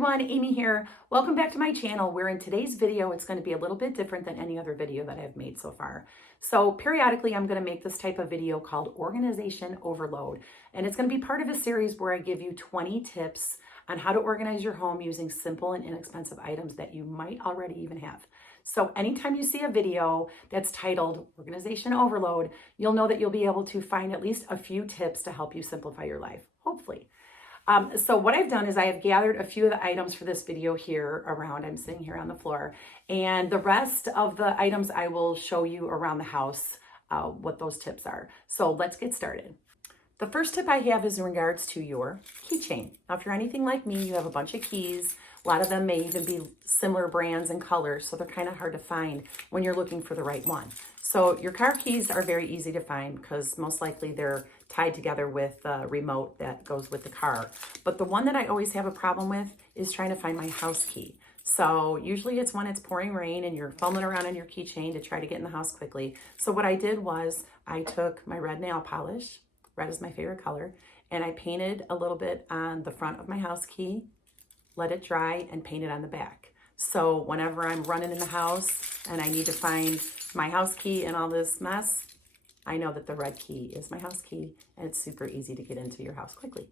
everyone, Amy here. Welcome back to my channel, where in today's video, it's going to be a little bit different than any other video that I've made so far. So periodically, I'm going to make this type of video called Organization Overload. And it's going to be part of a series where I give you 20 tips on how to organize your home using simple and inexpensive items that you might already even have. So anytime you see a video that's titled Organization Overload, you'll know that you'll be able to find at least a few tips to help you simplify your life, hopefully. So what I've done is I have gathered a few of the items for this video here around. I'm sitting here on the floor, and the rest of the items I will show you around the house what those tips are. So let's get started. The first tip I have is in regards to your keychain. Now, if you're anything like me, you have a bunch of keys. A lot of them may even be similar brands and colors, so they're kind of hard to find when you're looking for the right one. So your car keys are very easy to find because most likely they're tied together with the remote that goes with the car. But the one that I always have a problem with is trying to find my house key. So usually it's when it's pouring rain and you're fumbling around in your keychain to try to get in the house quickly. So what I did was I took my red nail polish, red is my favorite color, and I painted a little bit on the front of my house key, let it dry, and paint it on the back. So whenever I'm running in the house and I need to find my house key in all this mess, I know that the red key is my house key, and it's super easy to get into your house quickly.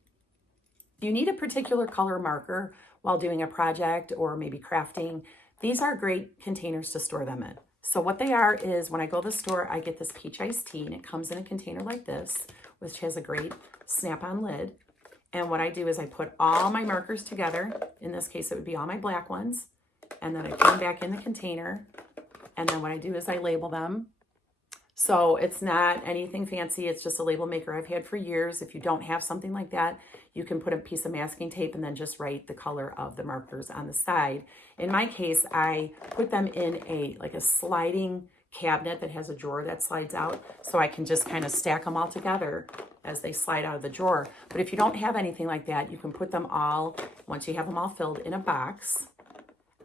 If you need a particular color marker while doing a project or maybe crafting, these are great containers to store them in. So what they are is when I go to the store, I get this peach iced tea, and it comes in a container like this, which has a great snap-on lid. And what I do is I put all my markers together. In this case, it would be all my black ones. And then I put them back in the container. And then what I do is I label them. So it's not anything fancy. It's just a label maker I've had for years. If you don't have something like that, you can put a piece of masking tape and then just write the color of the markers on the side. In my case, I put them in a sliding cabinet that has a drawer that slides out, so I can just kind of stack them all together as they slide out of the drawer. But if you don't have anything like that, you can put them all, once you have them all filled, in a box.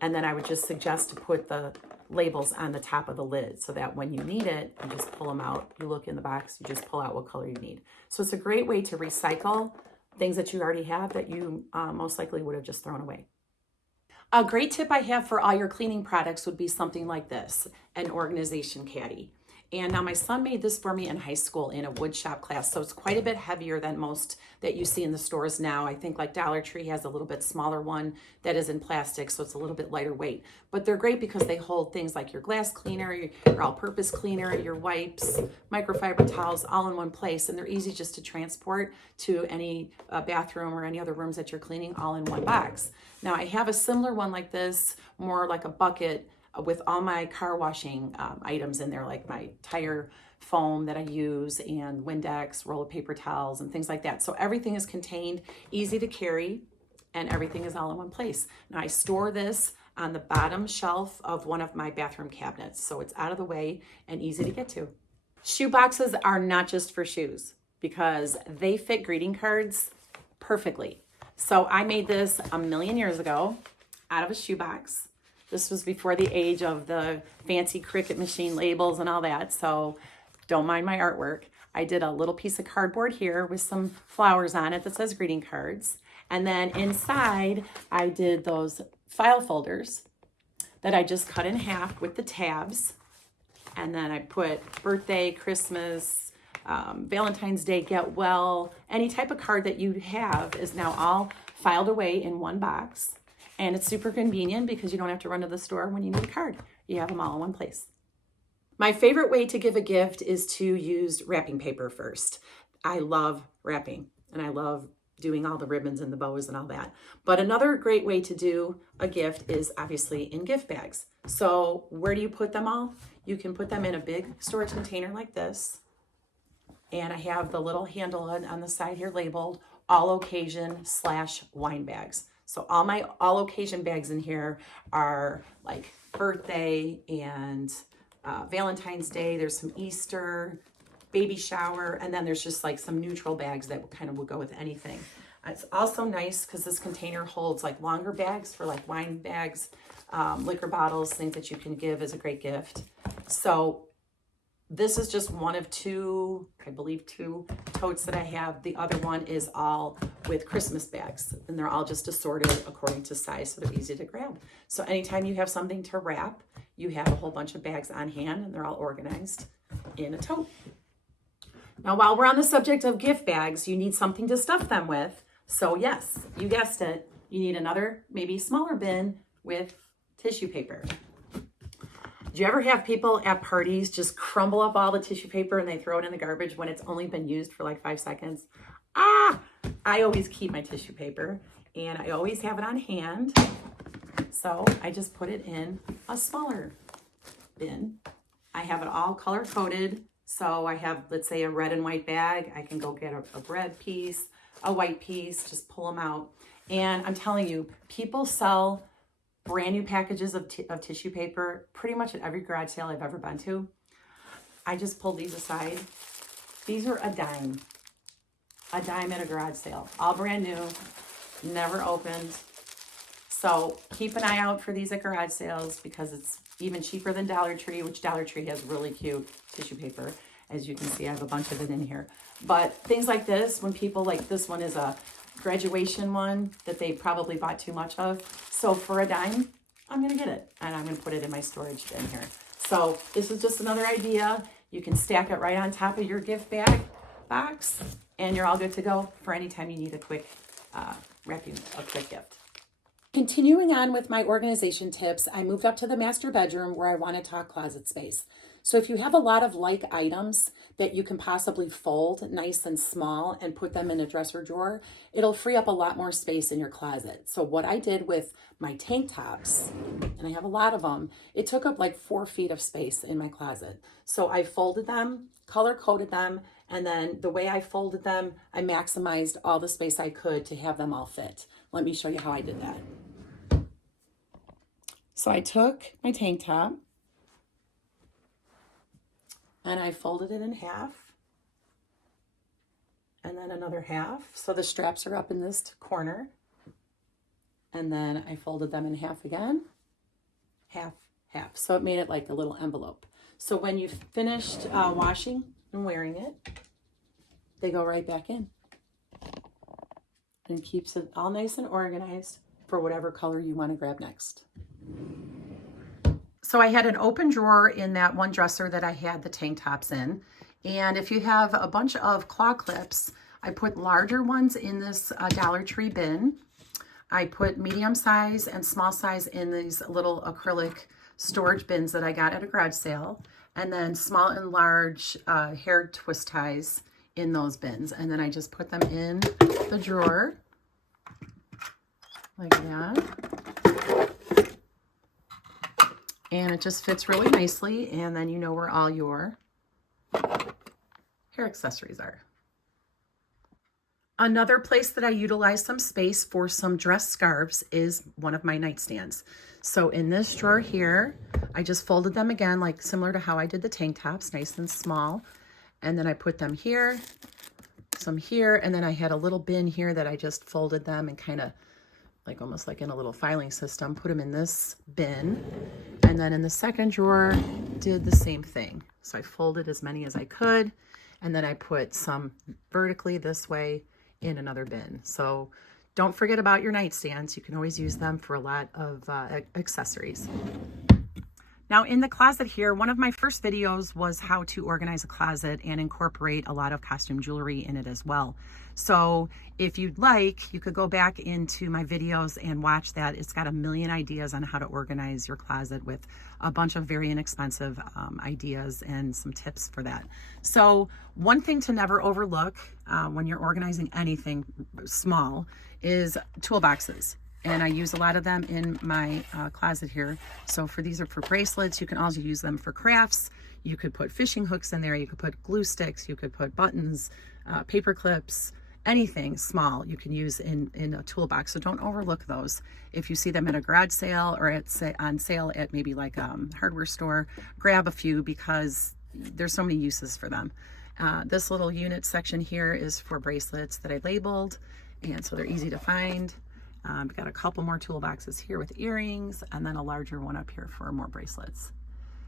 And then I would just suggest to put the labels on the top of the lid so that when you need it, you just pull them out. You look in the box, you just pull out what color you need. So it's a great way to recycle things that you already have that you most likely would have just thrown away. A great tip I have for all your cleaning products would be something like this, an organization caddy. And now my son made this for me in high school in a wood shop class, so it's quite a bit heavier than most that you see in the stores now. I think like Dollar Tree has a little bit smaller one that is in plastic, so it's a little bit lighter weight. But they're great because they hold things like your glass cleaner, your all-purpose cleaner, your wipes, microfiber towels, all in one place. And they're easy just to transport to any bathroom or any other rooms that you're cleaning, all in one box. Now I have a similar one like this, more like a bucket, with all my car washing items in there, like my tire foam that I use and Windex, roll of paper towels, and things like that. So everything is contained, easy to carry, and everything is all in one place. Now I store this on the bottom shelf of one of my bathroom cabinets, so it's out of the way and easy to get to. Shoe boxes are not just for shoes because they fit greeting cards perfectly. So I made this a million years ago out of a shoe box. This was before the age of the fancy Cricut machine labels and all that, so don't mind my artwork. I did a little piece of cardboard here with some flowers on it that says greeting cards. And then inside, I did those file folders that I just cut in half with the tabs. And then I put birthday, Christmas, Valentine's Day, get well, any type of card that you have is now all filed away in one box. And it's super convenient because you don't have to run to the store when you need a card. You have them all in one place. My favorite way to give a gift is to use wrapping paper first. I love wrapping, and I love doing all the ribbons and the bows and all that. But another great way to do a gift is obviously in gift bags. So where do you put them all? You can put them in a big storage container like this. And I have the little handle on the side here labeled all occasion / wine bags. So all my all occasion bags in here are like birthday and Valentine's Day. There's some Easter, baby shower, and then there's just like some neutral bags that kind of would go with anything. It's also nice because this container holds like longer bags for like wine bags, liquor bottles, things that you can give as a great gift. So This is just one of two, I believe two totes that I have. The other one is all with Christmas bags, and they're all just assorted according to size, so they're easy to grab. So anytime you have something to wrap, you have a whole bunch of bags on hand, and they're all organized in a tote. Now, while we're on the subject of gift bags, you need something to stuff them with. So yes, you guessed it, you need another, maybe smaller bin with tissue paper. Do you ever have people at parties just crumble up all the tissue paper and they throw it in the garbage when it's only been used for like 5 seconds? I always keep my tissue paper and I always have it on hand. So I just put it in a smaller bin. I have it all color coded. So I have, let's say, a red and white bag. I can go get a red piece, a white piece, just pull them out. And I'm telling you, people sell brand new packages of tissue paper pretty much at every garage sale I've ever been to. I just pulled these aside. These are a dime at a garage sale, all brand new, never opened. So keep an eye out for these at garage sales because it's even cheaper than Dollar Tree, which Dollar Tree has really cute tissue paper. As you can see, I have a bunch of it in here. But things like this, when people, like this one is a graduation one that they probably bought too much of. So for a dime, I'm gonna get it and I'm gonna put it in my storage bin here. So this is just another idea. You can stack it right on top of your gift bag box and you're all good to go for any time you need a quick wrapping a quick gift. Continuing on with my organization tips, I moved up to the master bedroom where I want to talk closet space. So if you have a lot of like items that you can possibly fold nice and small and put them in a dresser drawer, it'll free up a lot more space in your closet. So what I did with my tank tops, and I have a lot of them, it took up like 4 feet of space in my closet. So I folded them, color coded them, and then the way I folded them, I maximized all the space I could to have them all fit. Let me show you how I did that. So I took my tank top and I folded it in half and then another half. So the straps are up in this corner. And then I folded them in half again, half, half. So it made it like a little envelope. So when you've finished washing and wearing it, they go right back in. And keeps it all nice and organized for whatever color you want to grab next. So I had an open drawer in that one dresser that I had the tank tops in. And if you have a bunch of claw clips, I put larger ones in this Dollar Tree bin. I put medium size and small size in these little acrylic storage bins that I got at a garage sale. And then small and large hair twist ties in those bins. And then I just put them in the drawer like that. And it just fits really nicely. And then you know where all your hair accessories are. Another place that I utilize some space for some dress scarves is one of my nightstands. So in this drawer here, I just folded them again, like similar to how I did the tank tops, nice and small. And then I put them here, some here, and then I had a little bin here that I just folded them and kind of like almost like in a little filing system, put them in this bin. And then in the second drawer, did the same thing. So I folded as many as I could, and then I put some vertically this way in another bin. So don't forget about your nightstands. You can always use them for a lot of accessories. Now in the closet here, one of my first videos was how to organize a closet and incorporate a lot of costume jewelry in it as well. So if you'd like, you could go back into my videos and watch that. It's got a million ideas on how to organize your closet with a bunch of very inexpensive ideas and some tips for that. So one thing to never overlook when you're organizing anything small is toolboxes. And I use a lot of them in my closet here. So these are for bracelets. You can also use them for crafts. You could put fishing hooks in there. You could put glue sticks. You could put buttons, paper clips, anything small you can use in a toolbox. So don't overlook those. If you see them at a garage sale or on sale at maybe like a hardware store, grab a few because there's so many uses for them. This little unit section here is for bracelets that I labeled, and so they're easy to find. Got a couple more toolboxes here with earrings, and then a larger one up here for more bracelets.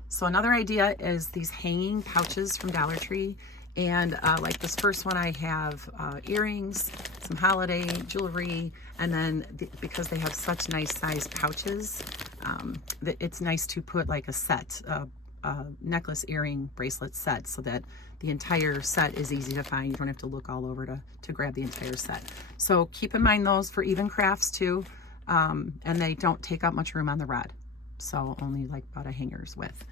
So another idea is these hanging pouches from Dollar Tree. And like this first one, I have earrings, some holiday jewelry, and then because they have such nice size pouches, it's nice to put like a set, necklace, earring, bracelet set, so that the entire set is easy to find. You don't have to look all over to grab the entire set. So keep in mind those for even crafts too, and they don't take up much room on the rod. So only like about a hanger's width.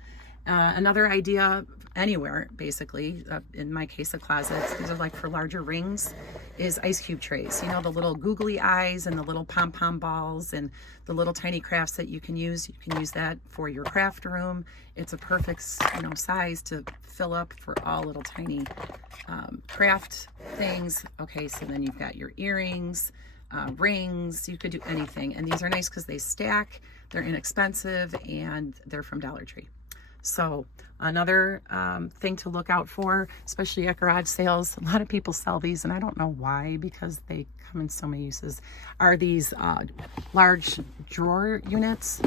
Another idea anywhere, basically, in my case, a closet, these are like for larger rings, is ice cube trays. You know, the little googly eyes and the little pom-pom balls and the little tiny crafts that you can use. You can use that for your craft room. It's a perfect, you know, size to fill up for all little tiny craft things. Okay, so then you've got your earrings, rings, you could do anything. And these are nice because they stack, they're inexpensive, and they're from Dollar Tree. So another thing to look out for, especially at garage sales, a lot of people sell these, and I don't know why, because they come in so many uses, are these large drawer units.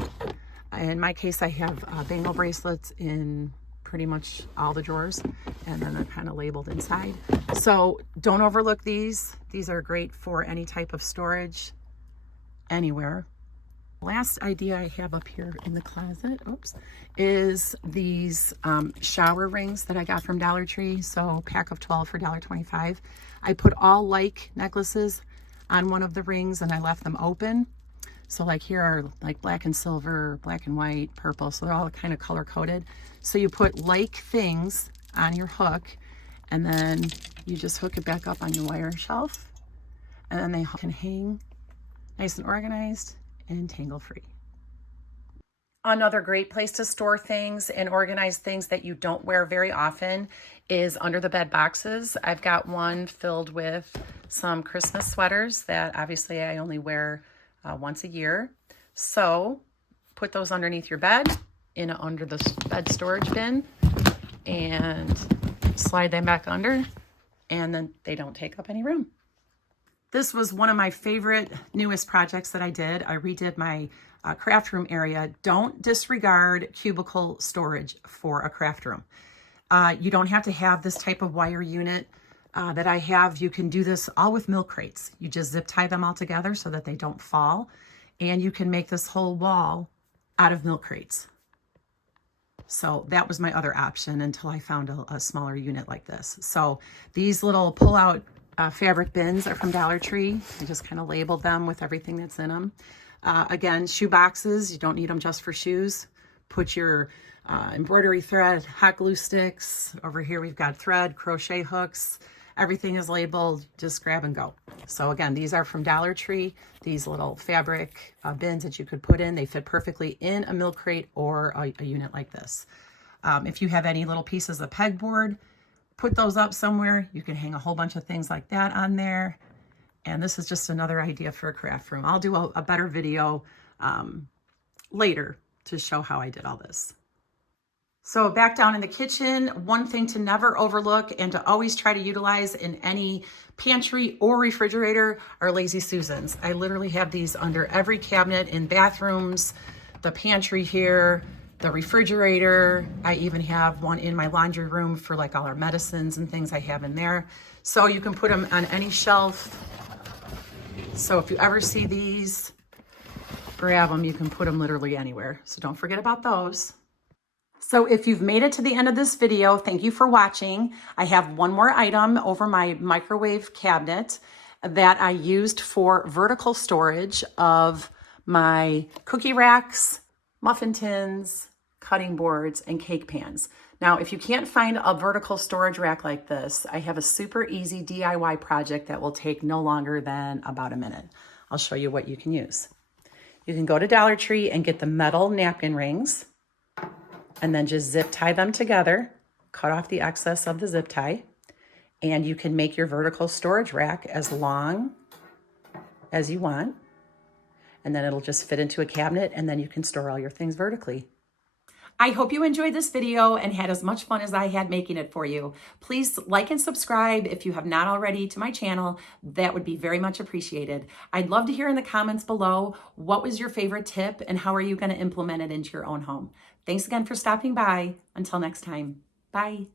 In my case, I have bangle bracelets in pretty much all the drawers, and then they're kind of labeled inside. So don't overlook these. These are great for any type of storage anywhere. Last idea I have up here in the closet, is these shower rings that I got from Dollar Tree. So pack of 12 for $1.25. I put all like necklaces on one of the rings and I left them open. So like here are like black and silver, black and white, purple. So they're all kind of color coded. So you put like things on your hook and then you just hook it back up on your wire shelf. And then they can hang nice and organized and tangle free. Another great place to store things and organize things that you don't wear very often is under the bed boxes. I've got one filled with some Christmas sweaters that obviously I only wear once a year. So put those underneath your bed under the bed storage bin and slide them back under, and then they don't take up any room. This was one of my favorite newest projects that I did. I redid my craft room area. Don't disregard cubicle storage for a craft room. You don't have to have this type of wire unit that I have. You can do this all with milk crates. You just zip tie them all together so that they don't fall. And you can make this whole wall out of milk crates. So that was my other option until I found a smaller unit like this. So these little pull-out fabric bins are from Dollar Tree. I just kind of labeled them with everything that's in them. Again, shoe boxes, you don't need them just for shoes. Put your embroidery thread, hot glue sticks. Over here we've got thread, crochet hooks. Everything is labeled, just grab and go. So again, these are from Dollar Tree. These little fabric bins that you could put in, they fit perfectly in a milk crate or a unit like this. If you have any little pieces of pegboard, put those up somewhere. You can hang a whole bunch of things like that on there. And this is just another idea for a craft room. I'll do a better video later to show how I did all this. So back down in the kitchen, one thing to never overlook and to always try to utilize in any pantry or refrigerator are Lazy Susans. I literally have these under every cabinet in bathrooms, the pantry here, the refrigerator. I even have one in my laundry room for like all our medicines and things I have in there. So you can put them on any shelf. So if you ever see these, grab them. You can put them literally anywhere. So don't forget about those. So if you've made it to the end of this video, thank you for watching. I have one more item over my microwave cabinet that I used for vertical storage of my cookie racks, muffin tins, cutting boards, and cake pans. Now, if you can't find a vertical storage rack like this, I have a super easy DIY project that will take no longer than about a minute. I'll show you what you can use. You can go to Dollar Tree and get the metal napkin rings and then just zip tie them together, cut off the excess of the zip tie, and you can make your vertical storage rack as long as you want. And then it'll just fit into a cabinet, and then you can store all your things vertically. I hope you enjoyed this video and had as much fun as I had making it for you. Please like and subscribe if you have not already to my channel. That would be very much appreciated. I'd love to hear in the comments below, what was your favorite tip and how are you going to implement it into your own home? Thanks again for stopping by. Until next time, bye.